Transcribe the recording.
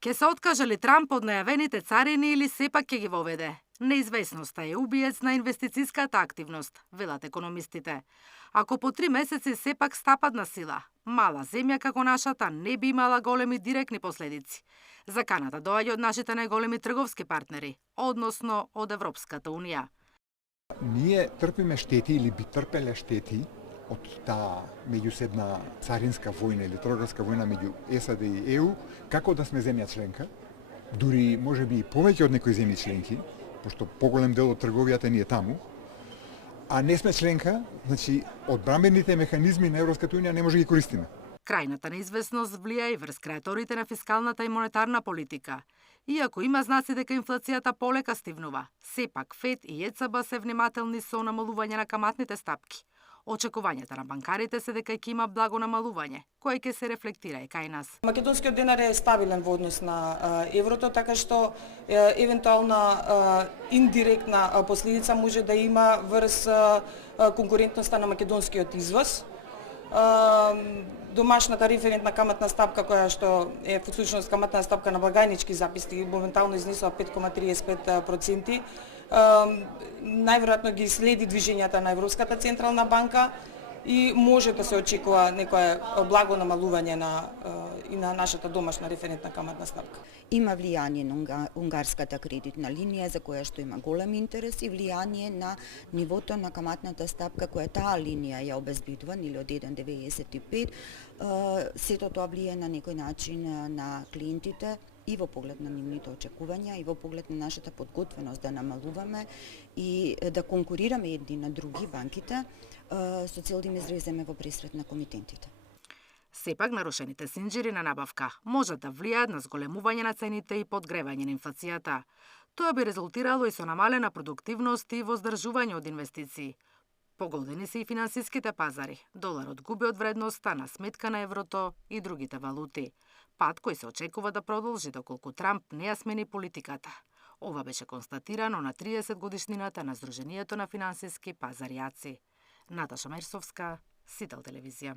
Ке се откаже ли Трамп од најавените царини или сепак ќе ги воведе? Неизвестноста е убиец на инвестицијската активност, велат економистите. Ако по 3 месеци сепак стапат на сила, мала земја како нашата не би имала големи директни последици. Заканата доаѓа од нашите најголеми трговски партнери, односно од Европската Унија. Ние трпиме штети или би трпеле штети од таа меѓуседна царинска војна или трговска војна меѓу САД и ЕУ, како да сме земја членка, дури можеби и повеќе од некои земји членки, пошто поголем дел од трговијата ни е таму, а не сме членка, значи одбранбените механизми на Европската Унија не може да ги користиме. Крајната неизвестност влија и врз креаторите на фискалната и монетарна политика. Иако има знаци дека инфлацијата полека стивнува, сепак ФЕД и ЕЦБ се внимателни со намалување на каматните стапки. Очекувањата на банкарите се дека ќе има благо намалување, кое ќе се рефлектира и кај нас. Македонскиот денар е стабилен во однос на еврото, така што евентуална индиректна последица може да има врз конкурентноста на македонскиот извоз. Домашната референтна каматна стапка, која што е во случајност каматна стапка на благајнички записи, моментално изнесува 5,35%. Најверојатно ги следи движењата на Европската централна банка и може да се очекува некое благо намалување и на нашата домашна референтна каматна стапка. Има влијание на унгарската кредитна линија за која што има голем интерес и влијание на нивото на каматната стапка која таа линија ја обезбедува или од 1,95. Сето тоа влијае на некој начин на клиентите и во поглед на нивните очекувања и во поглед на нашата подготвеност да намалуваме и да конкурираме едни на други банките со цел да им излеземе во пресрет на комитентите. Сепак нарушените синџири на набавка можат да влијаат на зголемување на цените и подгревање на инфлацијата. Тоа би резултирало и со намалена продуктивност и воздржување од инвестиции. Погодени се и финансиските пазари. Доларот губи од вредноста на сметка на еврото и другите валути. Пат кој се очекува да продолжи доколку Трамп не ја смени политиката. Ова беше констатирано на 30 годишнината на Сдруженијето на финансиски пазаријаци. Наташа Мерсовска, Сител телевизија.